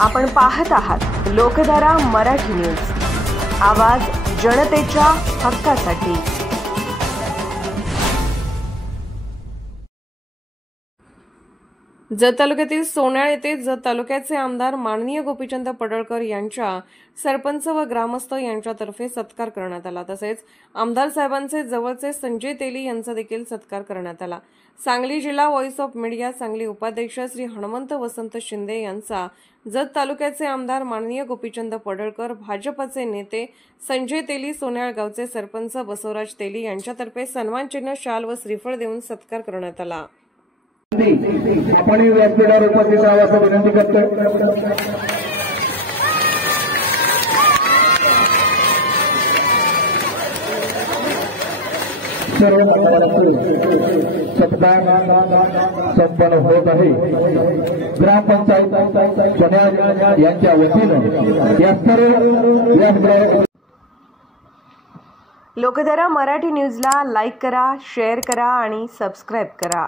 आपण पाहत आहात लोकधारा मराठी न्यूज, आवाज जनतेच्या हक्कासाठी। जत तालुक्यातील सोन्याळ येथे जत तालुक्याचे आमदार माननीय गोपीचंद पडळकर यांच्या सरपंच व ग्रामस्थ यांच्यातर्फे सत्कार करण्यात आला। तसेच आमदार साहेबांचे जवळचे संजय तेली यांचा देखील सत्कार करण्यात आला। सांगली जिल्हा व्हॉइस ऑफ मीडिया सांगली उपाध्यक्ष श्री हनुमंत वसंत शिंदे यांचा जत तालुक्याचे आमदार माननीय गोपीचंद पडळकर, भाजपचे नेते संजय तेली, सोन्याळ गावचे सरपंच बसवराज तेली यांच्यातर्फे सन्मान चिन्ह, शाल व श्रीफळ देऊन सत्कार करण्यात आला। आपण व्यासपीठावर उपस्थित राहावयास विनंती करतो। सर्व सत्कार संपन्न होत आहे। ग्रामपंचायत सोन्याळ यांच्या वतीनं या सर्व लोकधारा मराठी न्यूजला लाईक करा, शेअर करा आणि सबस्क्राईब करा।